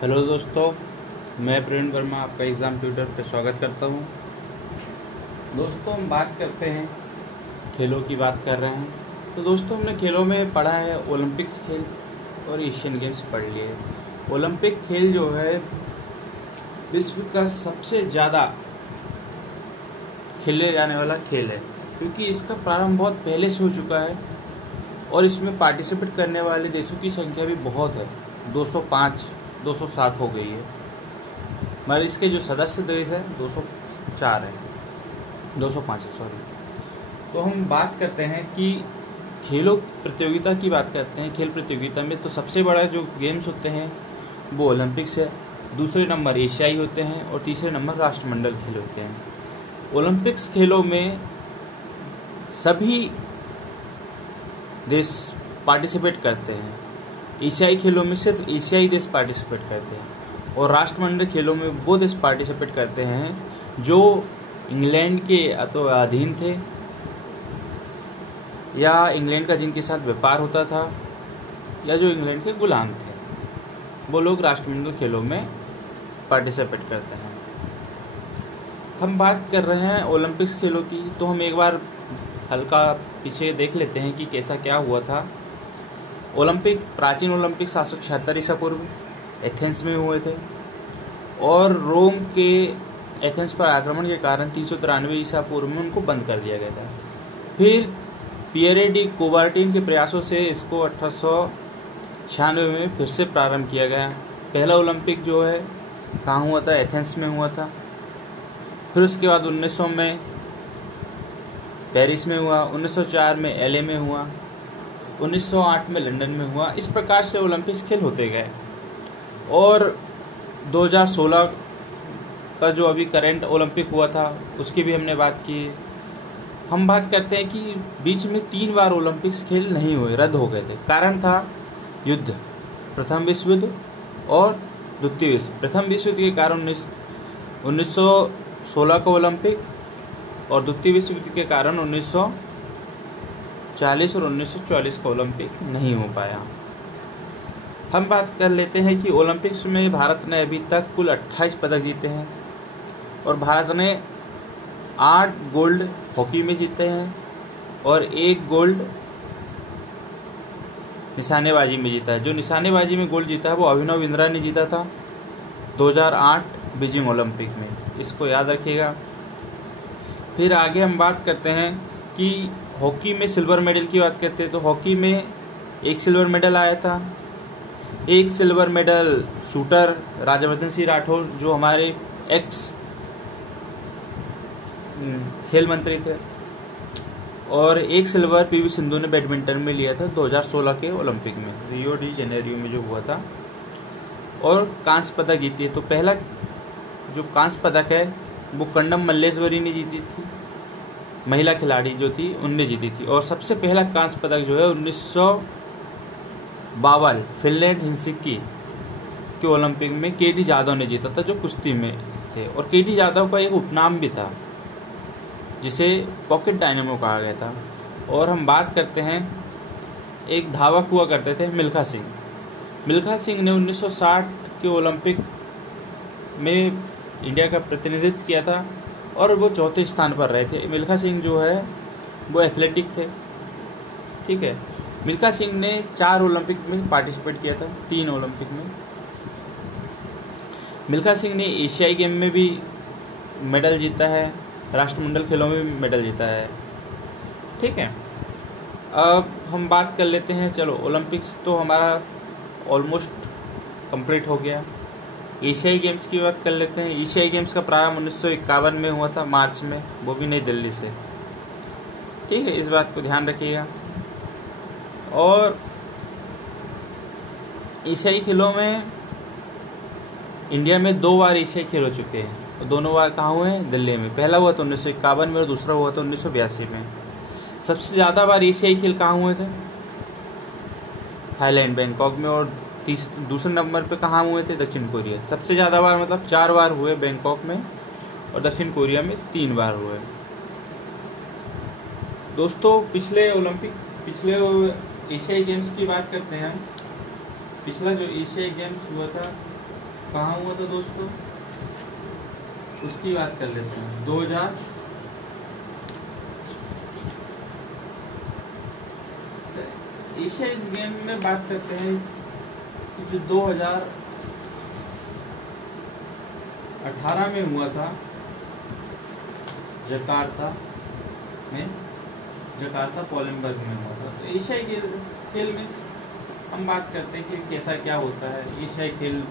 Hello दोस्तों, मैं प्रवीण वर्मा आपका एग्ज़ाम ट्यूटर पे स्वागत करता हूँ। दोस्तों, हम बात करते हैं, खेलों की बात कर रहे हैं। तो दोस्तों, हमने खेलों में पढ़ा है ओलंपिक्स खेल और एशियन गेम्स पढ़ लिए। ओलंपिक खेल जो है विश्व का सबसे ज़्यादा खेले जाने वाला खेल है, क्योंकि इसका प्रारंभ बहुत पहले से हो चुका है और इसमें पार्टिसिपेट करने वाले देशों की संख्या भी बहुत है। 205 207 हो गई है, मगर इसके जो सदस्य देश है 204 है, 205 है, सॉरी। तो हम बात करते हैं कि खेलों प्रतियोगिता की बात करते हैं। खेल प्रतियोगिता में तो सबसे बड़ा जो गेम्स होते हैं वो ओलंपिक्स है, दूसरे नंबर एशियाई होते हैं और तीसरे नंबर राष्ट्रमंडल खेल होते हैं। ओलंपिक्स खेलों में सभी देश पार्टिसिपेट करते हैं। एशियाई खेलों में सिर्फ एशियाई देश पार्टिसिपेट करते हैं और राष्ट्रमंडल खेलों में वो देश पार्टिसिपेट करते हैं जो इंग्लैंड के अधीन थे या इंग्लैंड का जिनके साथ व्यापार होता था या जो इंग्लैंड के गुलाम थे, वो लोग राष्ट्रमंडल खेलों में पार्टिसिपेट करते हैं। हम बात कर रहे हैं ओलंपिक्स खेलों की, तो हम एक बार हल्का पीछे देख लेते हैं कि कैसा क्या हुआ था। प्राचीन ओलंपिक 776 ईसा पूर्व एथेंस में हुए थे और रोम के एथेंस पर आक्रमण के कारण 393 ईसा पूर्व में उनको बंद कर दिया गया था। फिर पियरे डी कोबार्टिन के प्रयासों से इसको 1896 में फिर से प्रारंभ किया गया। पहला ओलंपिक जो है कहाँ हुआ था? एथेंस में हुआ था। फिर उसके बाद 1900 में पेरिस में हुआ, 1904 में एलए में हुआ, 1908 में लंदन में हुआ। इस प्रकार से ओलंपिक्स खेल होते गए और 2016 का जो अभी करंट ओलंपिक हुआ था उसकी भी हमने बात की। हम बात करते हैं कि बीच में 3 बार ओलंपिक्स खेल नहीं हुए, रद्द हो गए थे। कारण था युद्ध, प्रथम विश्व युद्ध और द्वितीय विश्व। प्रथम विश्व युद्ध के कारण 1916 का ओलंपिक और द्वितीय विश्व युद्ध के कारण 1940 और 1944 का ओलंपिक नहीं हो पाया। हम बात कर लेते हैं कि ओलंपिक्स में भारत ने अभी तक कुल 28 पदक जीते हैं और भारत ने 8 गोल्ड हॉकी में जीते हैं और 1 गोल्ड निशानेबाजी में जीता है। जो निशानेबाजी में गोल्ड जीता है वो अभिनव बिंद्रा ने जीता था 2008 बीजिंग ओलंपिक में, इसको याद रखिएगा। फिर आगे हम बात करते हैं कि हॉकी में सिल्वर मेडल की बात करते हैं तो हॉकी में 1 सिल्वर मेडल आया था। 1 silver medal shooter Rajyavardhan Singh Rathore जो हमारे एक्स खेल मंत्री थे, और 1 सिल्वर पीवी सिंधु ने बैडमिंटन में लिया था 2016 के ओलंपिक में, रियो डी जेनेरियो में जो हुआ था, और कांस्य पदक जीती है। तो पहला जो कांस्य पदक है वो कंडम मल्लेश्वरी ने जीती थी, महिला खिलाड़ी जो थी उनने जीती थी। और सबसे पहला कांस्य पदक जो है 1952 फिनलैंड हेलसिंकी के ओलंपिक में केटी जाधव ने जीता था, जो कुश्ती में थे। और केटी जाधव का एक उपनाम भी था जिसे पॉकेट डायनेमो कहा गया था। और हम बात करते हैं, एक धावक हुआ करते थे मिल्खा सिंह। मिल्खा सिंह ने 1960 के ओलंपिक में इंडिया का प्रतिनिधित्व किया था और वो 4थे स्थान पर रहे थे। मिल्खा सिंह जो है वो एथलेटिक थे, ठीक है। मिल्खा सिंह ने 4 ओलंपिक में पार्टिसिपेट किया था, 3 ओलंपिक में। मिल्खा सिंह ने एशियाई गेम में भी मेडल जीता है, राष्ट्रमंडल खेलों में भी मेडल जीता है, ठीक है। अब हम बात कर लेते हैं, चलो ओलंपिक्स तो हमारा ऑलमोस्ट कंप्लीट हो गया। एशियाई गेम्स की बात कर लेते हैं। एशियाई गेम्स का प्रारंभ 1951 में हुआ था, मार्च में, वो भी नई दिल्ली से, ठीक है। इस बात को ध्यान रखिएगा। और एशियाई खेलों में इंडिया में 2 बार एशियाई खेल हो चुके हैं और दोनों बार कहाँ हुए हैं? दिल्ली में। पहला हुआ था 1951 में और दूसरा हुआ था 1982 में। सबसे ज़्यादा बार एशियाई खेल कहाँ हुए थे? थाईलैंड, बैंकॉक में। और दूसरे नंबर पे कहाँ हुए थे? दक्षिण कोरिया। सबसे ज़्यादा बार मतलब 4 बार हुए बैंकॉक में और दक्षिण कोरिया में 3 बार हुए। दोस्तों, पिछले एशियाई गेम्स की बात करते हैं। पिछला जो एशियाई गेम्स हुआ था कहाँ हुआ था दोस्तों, उसकी बात कर लेते हैं। 2000 एशिया इस गेम में बात करते हैं कि जो 2018 में हुआ था जकार्ता पोलैंडबर्ग में हुआ था। तो एशियाई खेल में हम बात करते हैं कि कैसा क्या होता है। एशियाई खेल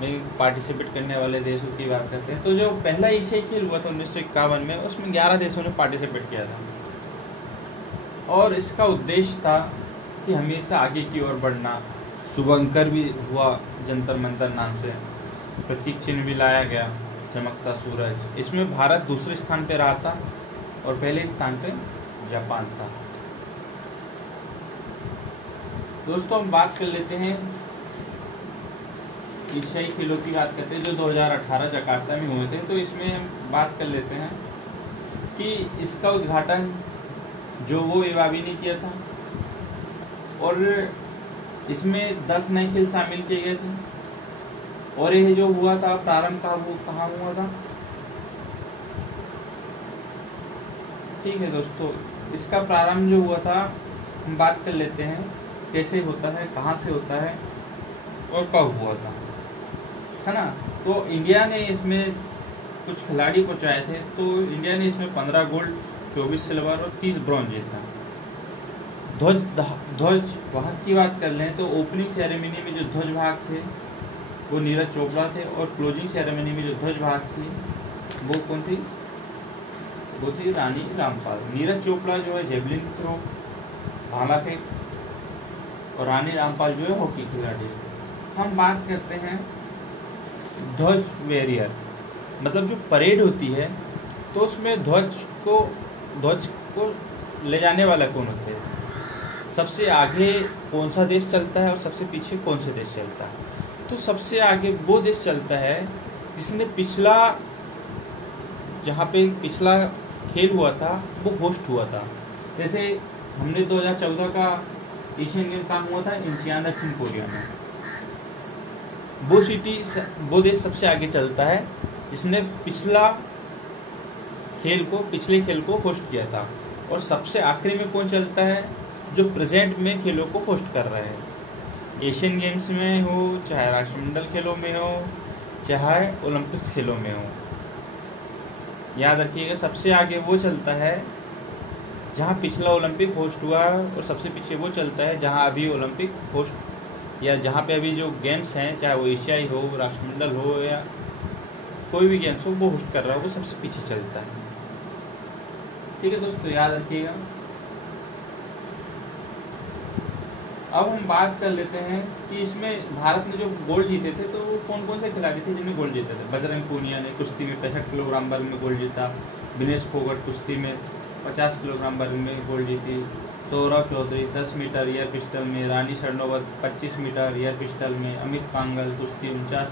में पार्टिसिपेट करने वाले देशों की बात करते हैं। तो जो पहला एशियाई खेल हुआ था 1951 में, उसमें 11 देशों ने पार्टिसिपेट किया था और इसका उद्देश्य था कि हमेशा आगे की ओर बढ़ना। शुभंकर भी हुआ जंतर मंतर नाम से, प्रतीक चिन्ह भी लाया गया, चमकता सूरज। इसमें भारत दूसरे स्थान पे रहा था और पहले स्थान पे जापान था। दोस्तों हम बात कर लेते हैं एशियाई खेलों की बात करते हैं जो 2018 जकार्ता में हुए थे। तो इसमें हम बात कर लेते हैं कि इसका उद्घाटन जो वो इवाबी ने किया था और इसमें 10 नए खेल शामिल किए गए थे। और यह जो हुआ था प्रारंभ का, वो कहाँ हुआ था, ठीक है दोस्तों। इसका प्रारंभ जो हुआ था हम बात कर लेते हैं कैसे होता है, कहाँ से होता है और कब हुआ था, है ना। तो इंडिया ने इसमें कुछ खिलाड़ी पहुंचाए थे। तो इंडिया ने इसमें 15 गोल्ड, 24 सिल्वर और 30 ब्रॉन्ज जीता। ध्वज वाहक की बात कर लें तो ओपनिंग सेरेमनी में जो ध्वज वाहक थे वो नीरज चोपड़ा थे और क्लोजिंग सेरेमनी में जो ध्वज वाहक थी वो कौन थी, वो थी रानी रामपाल। नीरज चोपड़ा जो है जेवलिन थ्रो, भाला फेंक, और रानी रामपाल जो है हॉकी खिलाड़ी। हम बात करते हैं ध्वज वेरियर, मतलब जो परेड होती है तो उसमें ध्वज को ले जाने वाला कौन होता है, सबसे आगे कौन सा देश चलता है और सबसे पीछे कौन सा देश चलता है। तो सबसे आगे वो देश चलता है जिसने जहाँ पे पिछला खेल हुआ था वो होस्ट हुआ था। जैसे हमने 2014 का एशियन गेम कहाँ हुआ था, इंचियान दक्षिण कोरिया में। वो देश सबसे आगे चलता है जिसने पिछले खेल को होस्ट किया था। और सबसे आखिरी में कौन चलता है, जो प्रेजेंट में खेलों को होस्ट कर रहे हैं। एशियन गेम्स में हो, चाहे राष्ट्रमंडल खेलों में हो, चाहे ओलंपिक्स खेलों में हो। याद रखिएगा सबसे आगे वो चलता है जहाँ पिछला ओलंपिक होस्ट हुआ, और सबसे पीछे वो चलता है जहाँ अभी ओलंपिक होस्ट, या जहाँ पे अभी जो गेम्स हैं, चाहे वो एशियाई हो, राष्ट्रमंडल हो या कोई भी गेम्स हो, वो होस्ट कर रहा हो, वो सबसे पीछे चलता है। ठीक है दोस्तों, याद रखिएगा। अब हम बात कर लेते हैं कि इसमें भारत ने जो गोल्ड जीते थे तो वो कौन कौन से खिलाड़ी थे जिन्हें गोल्ड जीते थे। बजरंग पूनिया ने कुश्ती में 65 किलोग्राम वर्ग में गोल्ड जीता। विनेश फोगट कुश्ती में 50 किलोग्राम वर्ग में गोल्ड जीती। Saurabh Chaudhary 10 metre air pistol में। Rani Sarnobat 25 metre air pistol में। अमित पांगल कुश्ती 49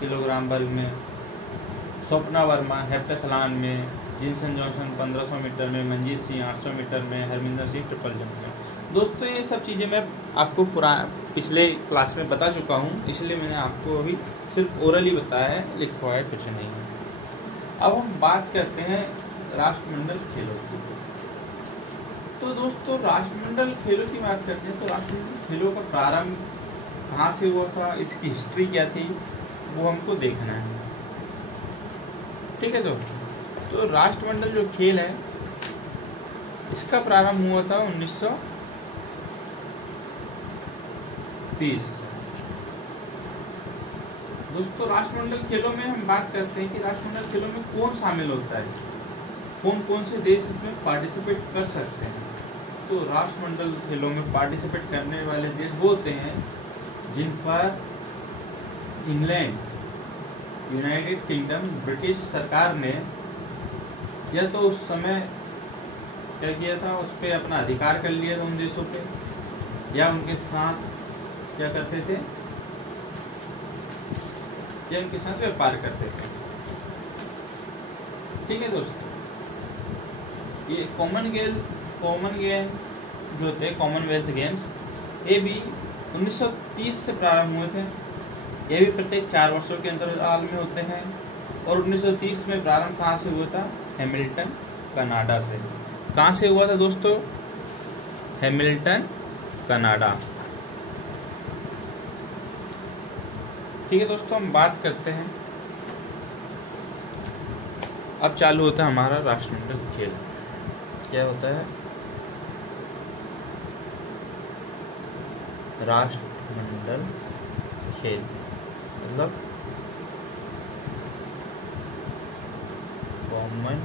किलोग्राम वर्ग में। स्वप्ना वर्मा हेप्टाथलॉन में। जिनसन जॉनसन 1500 मीटर में। मंजीत सिंह 800 मीटर में। हरमिंदर सिंह ट्रिपल जंप में। दोस्तों ये सब चीज़ें मैं आपको पिछले क्लास में बता चुका हूँ, इसलिए मैंने आपको अभी सिर्फ ओरली बताया है, लिखवाया कुछ नहीं है। अब हम बात करते हैं राष्ट्रमंडल खेलों की। तो दोस्तों राष्ट्रमंडल खेलों की बात करते हैं तो राष्ट्रमंडल खेलों का प्रारंभ कहाँ से हुआ था, इसकी हिस्ट्री क्या थी, वो हमको देखना है। ठीक है। तो राष्ट्रमंडल जो खेल है इसका प्रारंभ हुआ था 1930। दोस्तों राष्ट्रमंडल खेलों में हम बात करते हैं कि राष्ट्रमंडल खेलों में कौन शामिल होता है, कौन कौन से देश इसमें पार्टिसिपेट कर सकते हैं। तो राष्ट्रमंडल खेलों में पार्टिसिपेट करने वाले देश वो होते हैं जिन पर इंग्लैंड, यूनाइटेड किंगडम, ब्रिटिश सरकार ने या तो उस समय क्या किया था, उस पर अपना अधिकार कर लिया था उन देशों पे, या उनके साथ क्या करते थे, या उनके साथ व्यापार करते थे। ठीक है दोस्तों, ये जो थे कॉमनवेल्थ गेम्स, ये भी 1930 से प्रारंभ हुए थे ये भी प्रत्येक 4 वर्षों के अंतराल में होते हैं। और 1930 में प्रारंभ कहाँ से हुआ था? हैमिल्टन, कनाडा से। कहाँ से हुआ था दोस्तों? Hamilton, Canada. ठीक है दोस्तों, हम बात करते हैं, अब चालू होता है हमारा राष्ट्रमंडल खेल। क्या होता है? राष्ट्रमंडल खेल मतलब कॉमनवेल्थ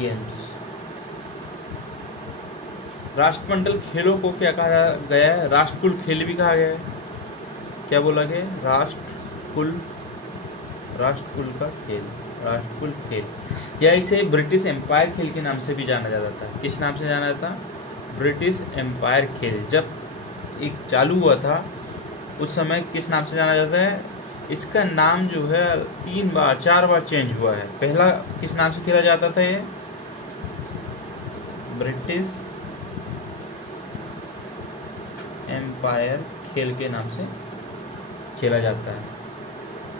गेम्स। राष्ट्रमंडल खेलों को क्या कहा गया है? राष्ट्रकुल खेल भी कहा गया है। क्या बोला गया? राष्ट्रकुल का खेल, राष्ट्रकुल खेल, या इसे ब्रिटिश एम्पायर खेल के नाम से भी जाना जाता था। किस नाम से जाना जाता? ब्रिटिश एम्पायर खेल। जब एक चालू हुआ था उस समय किस नाम से जाना जाता है? इसका नाम जो है 4 बार चेंज हुआ है। पहला किस नाम से खेला जाता था? ये ब्रिटिश एम्पायर खेल के नाम से खेला जाता है।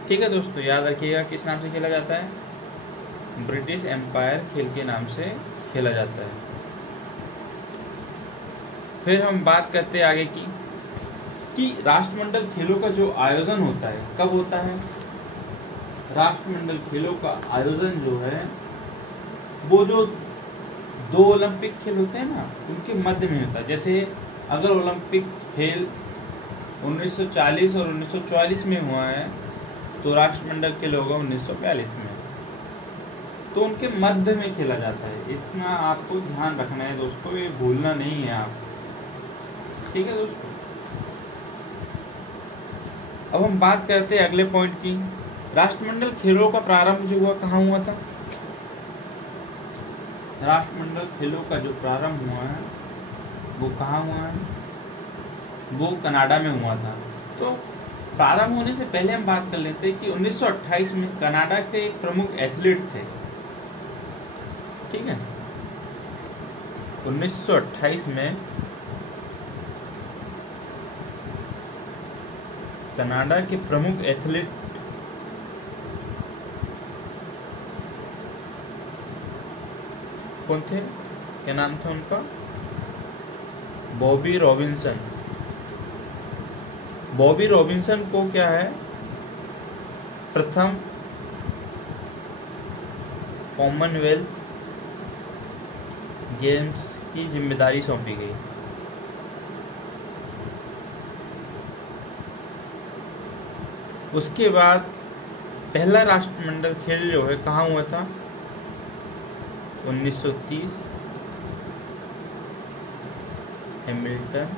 ठीक है दोस्तों, याद रखिएगा किस नाम से खेला जाता है? ब्रिटिश एम्पायर खेल के नाम से खेला जाता है। फिर हम बात करते हैं आगे की कि राष्ट्रमंडल खेलों का जो आयोजन होता है कब होता है? राष्ट्रमंडल खेलों का आयोजन जो है वो जो 2 ओलंपिक खेल होते हैं ना उनके मध्य में होता है। जैसे अगर ओलंपिक खेल 1940 और 1944 में हुआ है तो राष्ट्रमंडल खेल होगा 1942 में, तो उनके मध्य में खेला जाता है। इतना आपको ध्यान रखना है दोस्तों, ये भूलना नहीं है आप। ठीक है दोस्तों, अब हम बात करते हैं अगले पॉइंट की। राष्ट्रमंडल खेलों का प्रारंभ जो हुआ कहाँ हुआ था? राष्ट्रमंडल खेलों का जो प्रारंभ हुआ है वो कहाँ हुआ है? वो कनाडा में हुआ था। तो प्रारंभ होने से पहले हम बात कर लेते हैं कि 1928 में कनाडा के एक प्रमुख एथलीट थे। ठीक है, 1928 में कनाडा के प्रमुख एथलीट कौन थे? क्या नाम था उनका? बॉबी रॉबिन्सन। बॉबी रॉबिन्सन को क्या है? प्रथम कॉमनवेल्थ गेम्स की जिम्मेदारी सौंपी गई। उसके बाद पहला राष्ट्रमंडल खेल जो है कहाँ हुआ था? 1930 हैमिल्टन,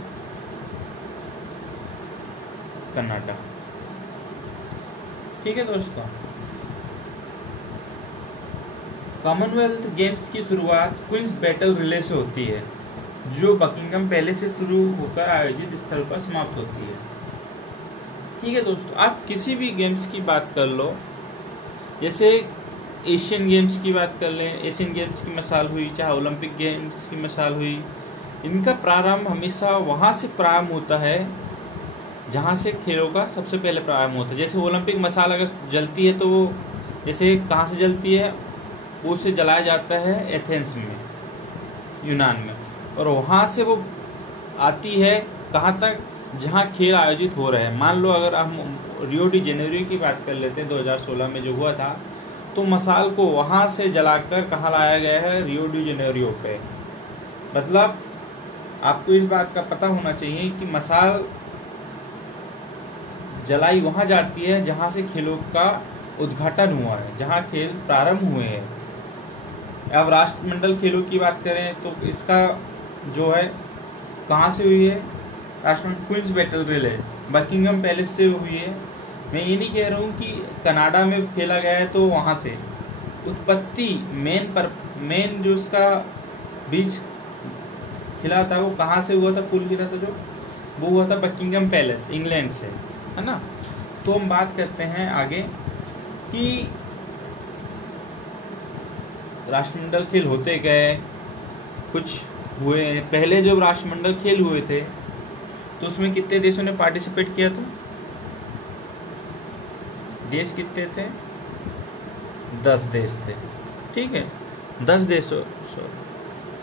कनाडा। ठीक है दोस्तों, कॉमनवेल्थ गेम्स की शुरुआत क्वींस बैटल रिले से होती है जो बकिंगम पैलेस से शुरू होकर आयोजित स्थल पर समाप्त होती है। ठीक है दोस्तों, आप किसी भी गेम्स की बात कर लो, जैसे एशियन गेम्स की बात कर लें, एशियन गेम्स की मिसाल हुई, चाहे ओलंपिक गेम्स की मिसाल हुई, इनका प्रारंभ हमेशा वहाँ से प्रारंभ होता है जहाँ से खेलों का सबसे पहले प्रारंभ होता है। जैसे ओलंपिक मसाल अगर जलती है तो वो जैसे कहाँ से जलती है? वो उसे जलाया जाता है एथेंस में, यूनान में, और वहाँ से वो आती है कहाँ तक? जहाँ खेल आयोजित हो रहे हैं। मान लो अगर हम रियो डी जेनेरियो की बात कर लेते हैं 2016 में जो हुआ था, तो मसाल को वहाँ से जलाकर कहाँ लाया गया है? रियो डी जेनेरियो पे। मतलब आपको इस बात का पता होना चाहिए कि मसाल जलाई वहाँ जाती है जहाँ से खेलों का उद्घाटन हुआ है, जहाँ खेल प्रारंभ हुए हैं। अब राष्ट्रमंडल खेलों की बात करें तो इसका जो है कहाँ से हुई है? राष्ट्रमंडल queen's baton relay Buckingham Palace से हुई है। मैं ये नहीं कह रहा हूँ कि कनाडा में खेला गया है तो वहाँ से। उत्पत्ति मेन जो उसका बीज खिला था वो कहाँ से हुआ था? पुल गिरा था जो, वो हुआ था बकिंगम पैलेस, इंग्लैंड से, है ना। तो हम बात करते हैं आगे कि राष्ट्रमंडल खेल होते गए, कुछ हुए हैं, पहले जब राष्ट्रमंडल खेल हुए थे तो उसमें कितने देशों ने पार्टिसिपेट किया था? देश कितने थे? 10 देश थे। ठीक है, 10 देशों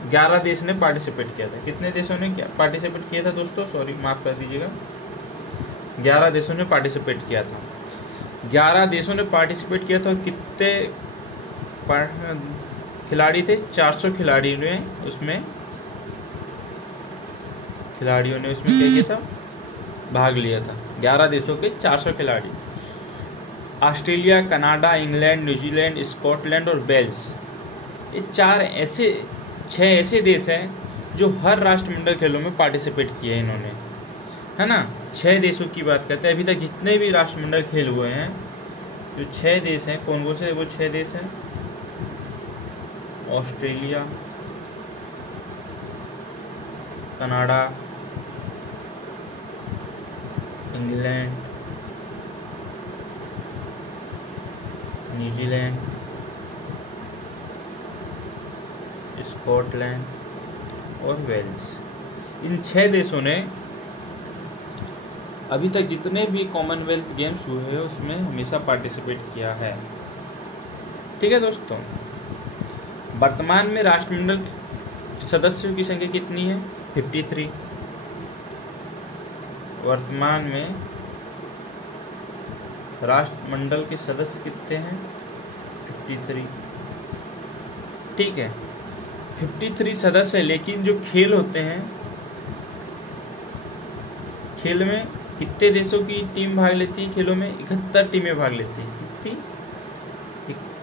11 देश ने पार्टिसिपेट किया था। कितने देशों ने क्या पार्टिसिपेट किया था दोस्तों? सॉरी, माफ कर दीजिएगा, 11 देशों ने पार्टिसिपेट किया था। 11 देशों ने पार्टिसिपेट किया था। कितने खिलाड़ी थे? 400 खिलाड़ियों ने उसमें क्या किया था? भाग लिया था। 11 देशों के 400 खिलाड़ी। Australia, Canada, England, New Zealand, Scotland और वेल्स, ये 6 ऐसे देश हैं जो हर राष्ट्रमंडल खेलों में पार्टिसिपेट किए हैं इन्होंने, है ना। 6 देशों की बात करते हैं। अभी तक जितने भी राष्ट्रमंडल खेल हुए हैं, जो 6 देश हैं, कौन कौन से? वो 6 देश हैं: Australia, Canada, England, New Zealand, Scotland और वेल्स। इन 6 देशों ने अभी तक जितने भी कॉमनवेल्थ गेम्स हुए हैं उसमें हमेशा पार्टिसिपेट किया है। ठीक है दोस्तों, वर्तमान में राष्ट्रमंडल सदस्यों की संख्या कितनी है? 53। वर्तमान में राष्ट्रमंडल के सदस्य कितने हैं? 53। ठीक है, 53 सदस्य है। लेकिन जो खेल होते हैं, खेल में कितने देशों की टीम भाग लेती है? खेलों में 71 टीमें भाग लेती हैं। कितनी?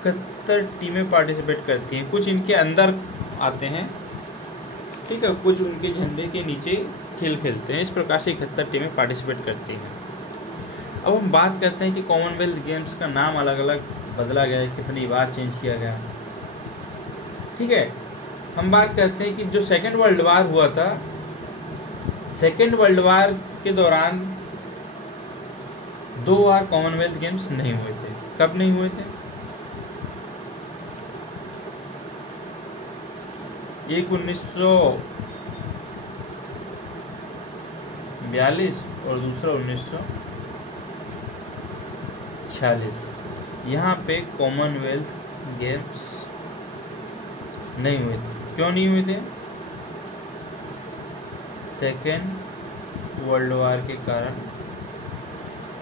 71 टीमें पार्टिसिपेट करती हैं। कुछ इनके अंदर आते हैं, ठीक है, कुछ उनके झंडे के नीचे खेल खेलते हैं। इस प्रकार से 71 टीमें पार्टिसिपेट करती हैं। अब हम बात करते हैं कि कॉमनवेल्थ गेम्स का नाम अलग अलग बदला गया है, कितनी बार चेंज किया गया। ठीक है, हम बात करते हैं कि जो सेकेंड वर्ल्ड वार हुआ था, सेकेंड वर्ल्ड वार के दौरान 2 बार कॉमनवेल्थ गेम्स नहीं हुए थे। कब नहीं हुए थे? एक 1942 और दूसरा 1946। यहाँ पे कॉमनवेल्थ गेम्स नहीं हुए थे। क्यों नहीं हुए थे? सेकेंड वर्ल्ड वार के कारण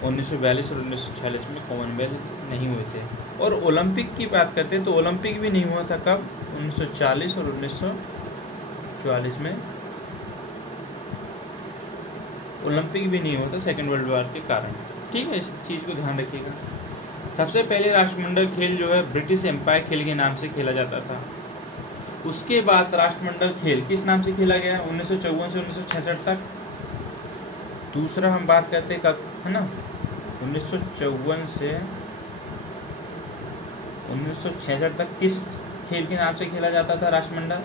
1942 और 1946 में कॉमनवेल्थ नहीं हुए थे। और ओलंपिक की बात करते हैं तो ओलंपिक भी नहीं हुआ था। कब? 1940 और 1944 में ओलंपिक भी नहीं हुआ था सेकेंड वर्ल्ड वार के कारण। ठीक है, इस चीज़ को ध्यान रखिएगा। सबसे पहले राष्ट्रमंडल खेल जो है ब्रिटिश एम्पायर खेल के नाम से खेला जाता था। उसके बाद राष्ट्रमंडल खेल किस नाम से खेला गया? 1954 से 1966 तक। दूसरा हम बात करते हैं कब, है ना, 1954 से 1966 तक किस खेल के नाम से खेला जाता था राष्ट्रमंडल?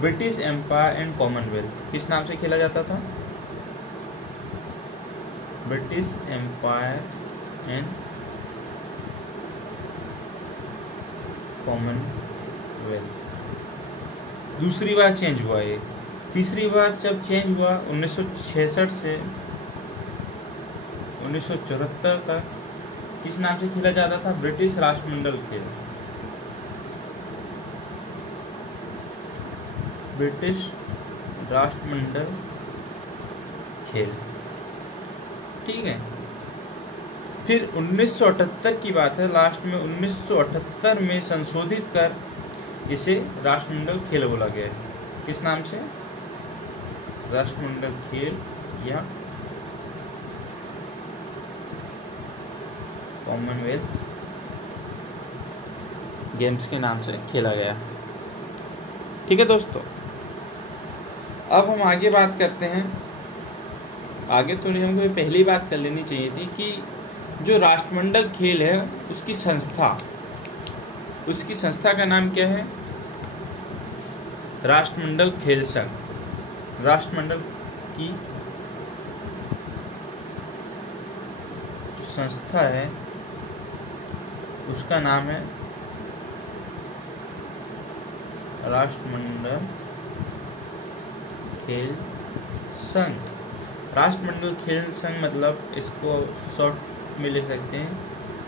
British Empire and Commonwealth. किस नाम से खेला जाता था? British Empire and Commonwealth. दूसरी बार चेंज हुआ ये। तीसरी बार जब चेंज हुआ 1966 से 1974 तक किस नाम से खेला जाता था? ब्रिटिश राष्ट्रमंडल खेल। ब्रिटिश राष्ट्रमंडल खेल। ठीक है, फिर 1978 की बात है, लास्ट में 1978 में संशोधित कर इसे राष्ट्रमंडल खेल बोला गया है। किस नाम से? राष्ट्रमंडल खेल या कॉमनवेल्थ गेम्स के नाम से खेला गया। ठीक है दोस्तों, अब हम आगे बात करते हैं। आगे तो नहीं, हमको पहली बात कर लेनी चाहिए थी कि जो राष्ट्रमंडल खेल है उसकी संस्था का नाम क्या है? राष्ट्रमंडल खेल संघ। राष्ट्रमंडल की जो संस्था है उसका नाम है राष्ट्रमंडल खेल संघ। राष्ट्रमंडल खेल संघ मतलब इसको शॉर्ट में लिख सकते हैं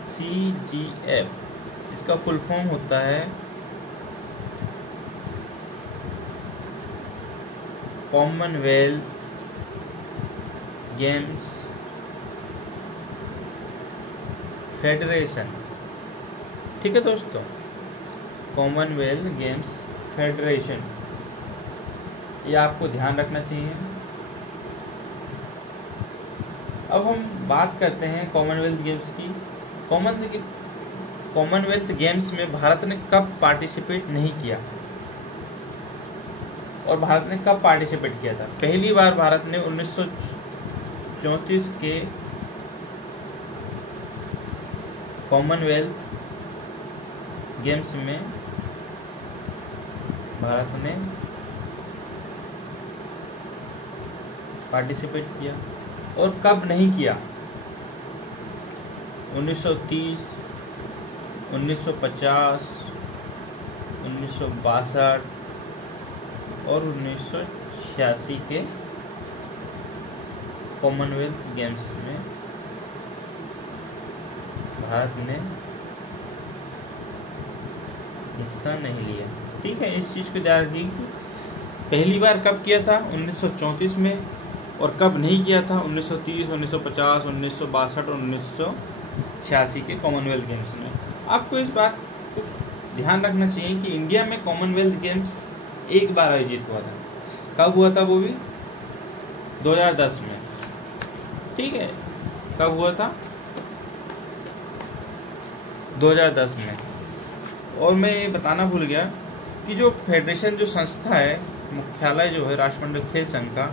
CGF। इसका फुल फॉर्म होता है कॉमनवेल्थ गेम्स फेडरेशन। ठीक है दोस्तों, कॉमनवेल्थ गेम्स फेडरेशन, ये आपको ध्यान रखना चाहिए। अब हम बात करते हैं कॉमनवेल्थ गेम्स की। कॉमनवेल्थ गेम्स में भारत ने कब पार्टिसिपेट नहीं किया और भारत ने कब पार्टिसिपेट किया था? पहली बार भारत ने 1934 के कॉमनवेल्थ गेम्स में भारत ने पार्टिसिपेट किया। और कब नहीं किया? 1930, 1950, 1962 और 1986 के कॉमनवेल्थ गेम्स में भारत ने हिस्सा नहीं लिया। ठीक है, इस चीज़ को ध्यान रखिए कि पहली बार कब किया था 1934 में, और कब नहीं किया था 1930, 1950, 1962 और 1986 के कॉमनवेल्थ गेम्स में। आपको इस बात को ध्यान रखना चाहिए कि इंडिया में कॉमनवेल्थ गेम्स एक बार आयोजित हुआ था। कब हुआ था? वो भी 2010 में। ठीक है, कब हुआ था? 2010 में। और मैं ये बताना भूल गया कि जो फेडरेशन, जो संस्था है, मुख्यालय जो है राष्ट्रमंडल खेल संघ का,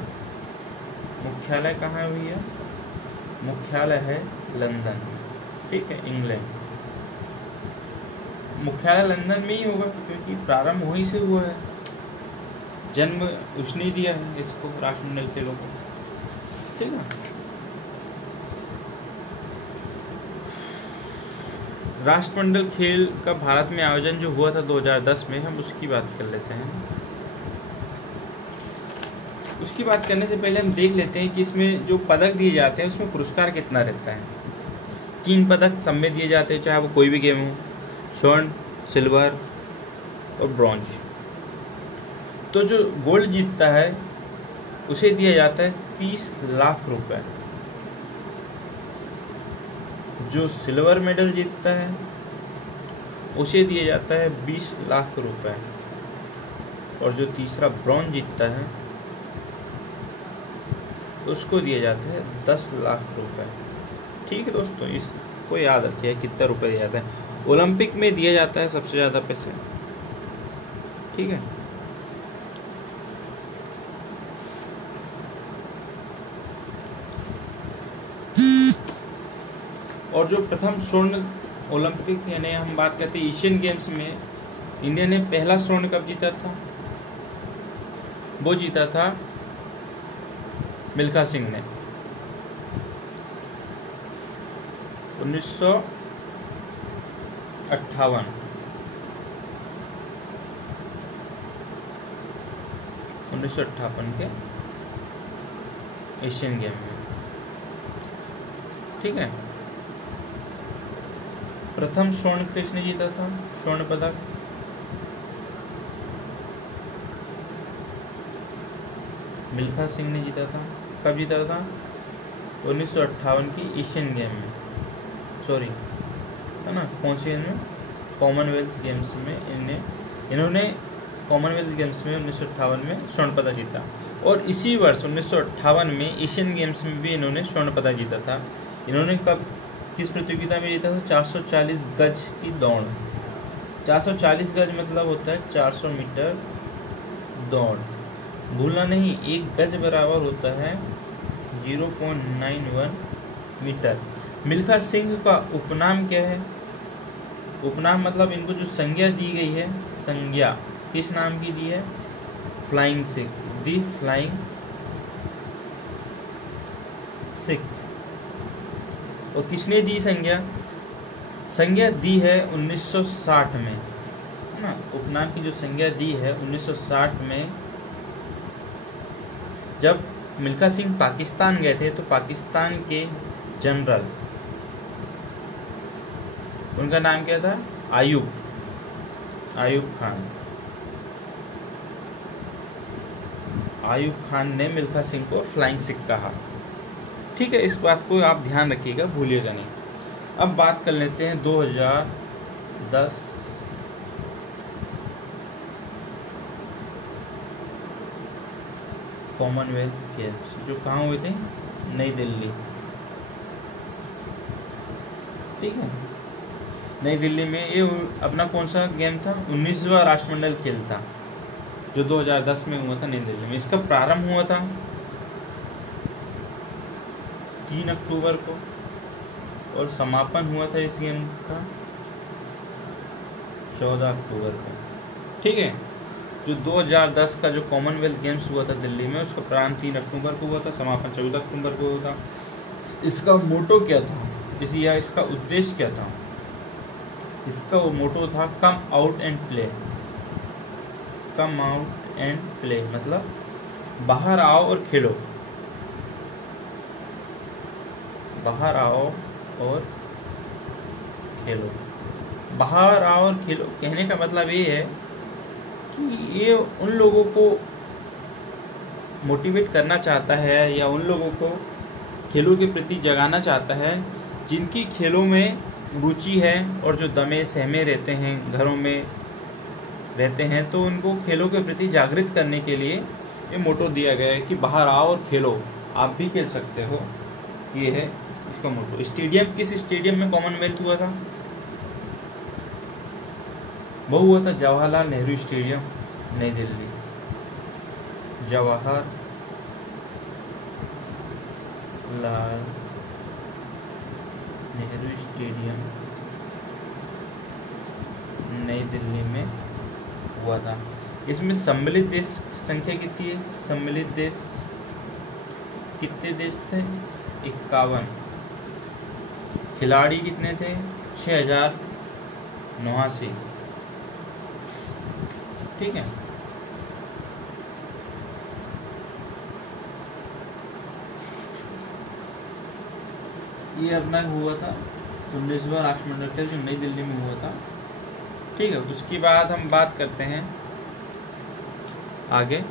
मुख्यालय कहाँ है भैया? मुख्यालय है लंदन। ठीक है, इंग्लैंड। मुख्यालय लंदन में ही होगा क्योंकि प्रारंभ वहीं से हुआ है, जन्म उसने दिया है इसको, राष्ट्रमंडल खेलों को। ठीक है, राष्ट्रमंडल खेल का भारत में आयोजन जो हुआ था 2010 में, हम उसकी बात कर लेते हैं। उसकी बात करने से पहले हम देख लेते हैं कि इसमें जो पदक दिए जाते हैं उसमें पुरस्कार कितना रहता है। 3 पदक सब में दिए जाते हैं, चाहे वो कोई भी गेम हो, स्वर्ण, सिल्वर और ब्रॉन्ज। तो जो गोल्ड जीतता है उसे दिया जाता है 30 लाख रुपए। जो सिल्वर मेडल जीतता है उसे दिया जाता है 20 लाख रुपए, और जो तीसरा ब्रॉन्ज जीतता है उसको दिया जाता है 10 लाख रुपए। ठीक है दोस्तों, इसको याद रखिए कितना रुपए दिया जाता है। ओलंपिक में दिया जाता है सबसे ज़्यादा पैसे। ठीक है, और जो प्रथम स्वर्ण ओलंपिक, यानी हम बात करते हैं एशियन गेम्स में, इंडिया ने पहला स्वर्ण कब जीता था? वो जीता था मिल्खा सिंह ने 1958 के एशियन गेम में। ठीक है, प्रथम स्वर्ण किसने जीता था? स्वर्ण पदक मिल्खा सिंह ने जीता था। कब जीता था? 1958 की एशियन गेम में, सॉरी है ना, कौन सी में? कॉमनवेल्थ गेम्स में। इन्होंने कॉमनवेल्थ गेम्स में 1958 में स्वर्ण पदक जीता, और इसी वर्ष 1958 में एशियन गेम्स में भी इन्होंने स्वर्ण पदक जीता था। इन्होंने कब, किस प्रतियोगिता में जीता था? 440 गज की दौड़। 440 गज मतलब होता है 400 मीटर दौड़। भूलना नहीं, 1 गज बराबर होता है 0.91 मीटर। मिल्खा सिंह का उपनाम क्या है? उपनाम मतलब इनको जो संज्ञा दी गई है, संज्ञा किस नाम की दी है? फ्लाइंग सिख, दी फ्लाइंग सिख। और किसने दी संज्ञा? संज्ञा दी है 1960 में, है ना। उपनाम की जो संज्ञा दी है 1960 में जब मिल्खा सिंह पाकिस्तान गए थे तो पाकिस्तान के जनरल, उनका नाम क्या था, आयूब खान। आयूब खान ने मिल्खा सिंह को फ्लाइंग सिख कहा। ठीक है, इस बात को आप ध्यान रखिएगा, भूलिएगा नहीं। अब बात कर लेते हैं 2010 कॉमनवेल्थ गेम्स जो कहाँ हुए थे, नई दिल्ली। ठीक है, नई दिल्ली में ये अपना कौन सा गेम था, 19वां राष्ट्रमंडल खेल था जो 2010 में हुआ था नई दिल्ली में। इसका प्रारंभ हुआ था 3 अक्टूबर को और समापन हुआ था इस गेम का 14 अक्टूबर को। ठीक है, जो 2010 का जो कॉमनवेल्थ गेम्स हुआ था दिल्ली में, उसका प्रारंभ 3 अक्टूबर को हुआ था, समापन 14 अक्टूबर को हुआ था। इसका मोटो क्या था, इसका उद्देश्य क्या था? इसका वो मोटो था come out and play. Come out and play मतलब बाहर आओ और खेलो। बाहर आओ और खेलो। बाहर आओ और खेलो कहने का मतलब ये है कि ये उन लोगों को मोटिवेट करना चाहता है या उन लोगों को खेलों के प्रति जगाना चाहता है जिनकी खेलों में रुचि है और जो दमे सहमे रहते हैं, घरों में रहते हैं, तो उनको खेलों के प्रति जागृत करने के लिए ये मोटो दिया गया है कि बाहर आओ और खेलो, आप भी खेल सकते हो। ये है इसका मोटो। स्टेडियम, किस स्टेडियम में कॉमनवेल्थ हुआ था? वो हुआ था जवाहरलाल नेहरू स्टेडियम, नई दिल्ली। जवाहरलाल नेहरू स्टेडियम नई दिल्ली में हुआ था। इसमें सम्मिलित देश संख्या कितनी है? सम्मिलित देश कितने देश थे? 51। खिलाड़ी कितने थे? 6089। ठीक है, ये अपना हुआ था 19वां राष्ट्रमंडल खेल जो नई दिल्ली में हुआ था। ठीक है, उसके बाद हम बात करते हैं आगे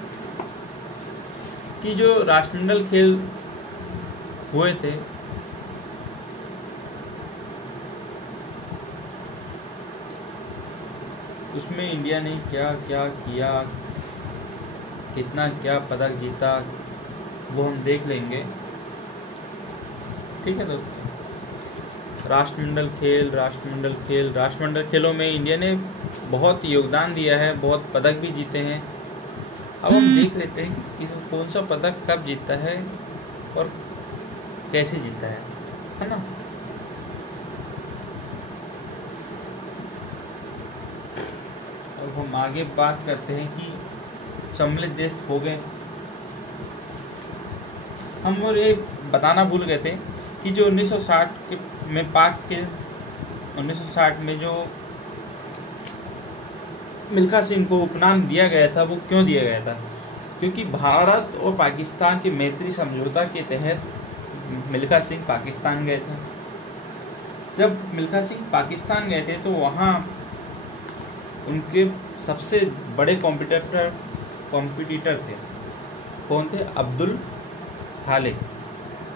कि जो राष्ट्रमंडल खेल हुए थे उसमें इंडिया ने क्या क्या किया, कितना क्या पदक जीता, वो हम देख लेंगे। ठीक है दोस्तों, राष्ट्रमंडल खेलों में इंडिया ने बहुत योगदान दिया है, बहुत पदक भी जीते हैं। अब हम देख लेते हैं कि कौन सा पदक कब जीता है और कैसे जीता है ना। अब हम आगे बात करते हैं कि सम्मिलित देश हो गए। हम और ये बताना भूल गए थे कि जो 1960 में 1960 में जो मिल्खा सिंह को उपनाम दिया गया था, वो क्यों दिया गया था? क्योंकि भारत और पाकिस्तान के मैत्री समझौता के तहत मिल्खा सिंह पाकिस्तान गए थे। जब मिल्खा सिंह पाकिस्तान गए थे तो वहाँ उनके सबसे बड़े कॉम्पिटिटर थे। कौन थे?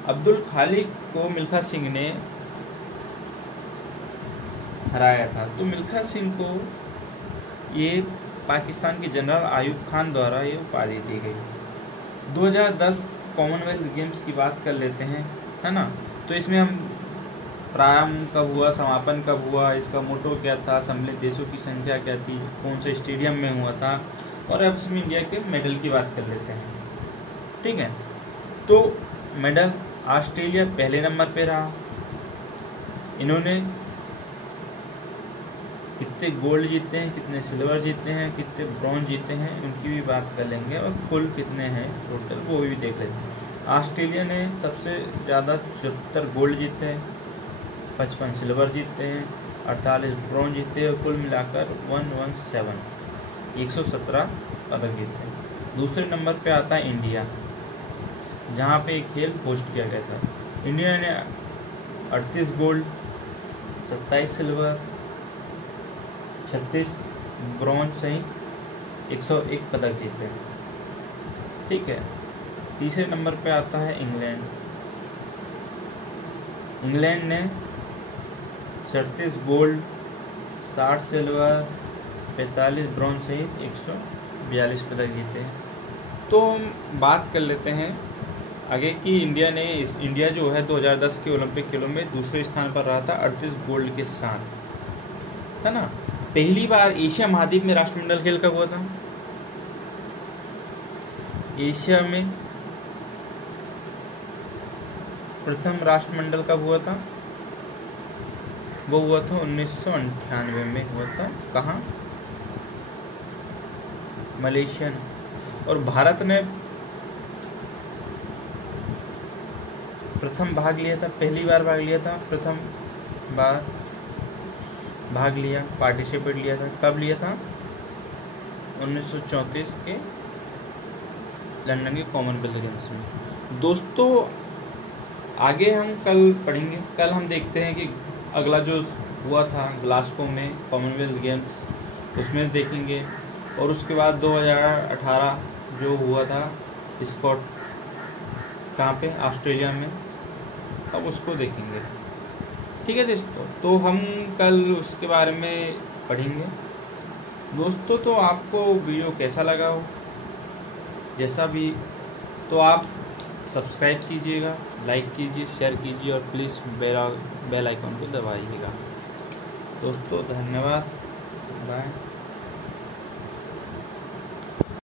अब्दुल खालिक को मिल्खा सिंह ने हराया था। तो मिल्खा सिंह को ये पाकिस्तान के जनरल आयूब खान द्वारा ये उपाधि दी गई। 2010 कॉमनवेल्थ गेम्स की बात कर लेते हैं, है ना। तो इसमें हम प्रारंभ कब हुआ, समापन कब हुआ, इसका मोटो क्या था, सम्मिलित देशों की संख्या क्या थी, कौन से स्टेडियम में हुआ था, और अब इसमें इंडिया के मेडल की बात कर लेते हैं। ठीक है, तो मेडल ऑस्ट्रेलिया पहले नंबर पे रहा। इन्होंने कितने गोल्ड जीते हैं, कितने सिल्वर जीते हैं, कितने ब्रॉन्ज जीते हैं, उनकी भी बात कर लेंगे, और कुल कितने हैं टोटल वो भी देख लेते हैं। ऑस्ट्रेलिया ने सबसे ज़्यादा 74 गोल्ड जीते हैं, 55 सिल्वर जीते हैं, 48 ब्रॉन्ज जीते हैं, और कुल मिलाकर 117 पदक जीते हैं। दूसरे नंबर पे आता है इंडिया, जहाँ पे खेल होस्ट किया गया था। इंडिया ने 38 गोल्ड, 27 सिल्वर, 36 ब्रॉन्ज सहित 101 पदक जीते। ठीक है। तीसरे नंबर पे आता है इंग्लैंड। इंग्लैंड ने 37 गोल्ड, 60 सिल्वर, 45 ब्रॉन्ज सहित 142 पदक जीते। तो हम बात कर लेते हैं आगे कि इंडिया जो है 2010 के ओलंपिक खेलों में दूसरे स्थान पर रहा था 38 गोल्ड के साथ, है ना। पहली बार एशिया महाद्वीप में राष्ट्रमंडल खेल कब हुआ था? एशिया में प्रथम राष्ट्रमंडल कब हुआ था? वो हुआ था 1998 में हुआ था। कहाँ? मलेशियन। और भारत ने प्रथम भाग लिया था, पहली बार भाग लिया था, प्रथम बार भाग लिया, पार्टिसिपेट लिया था। कब लिया था? 1934 के लंदन के कॉमनवेल्थ गेम्स में। दोस्तों आगे हम कल पढ़ेंगे। कल हम देखते हैं कि अगला जो हुआ था ग्लासगो में कॉमनवेल्थ गेम्स, उसमें देखेंगे। और उसके बाद 2018 जो हुआ था स्कॉट, कहाँ पे? ऑस्ट्रेलिया में, अब उसको देखेंगे। ठीक है दोस्तों, तो हम कल उसके बारे में पढ़ेंगे। दोस्तों तो आपको वीडियो कैसा लगा हो, जैसा भी, तो आप सब्सक्राइब कीजिएगा, लाइक कीजिए, शेयर कीजिए और प्लीज़ बेल आइकन को दबाइएगा। दोस्तों धन्यवाद, बाय।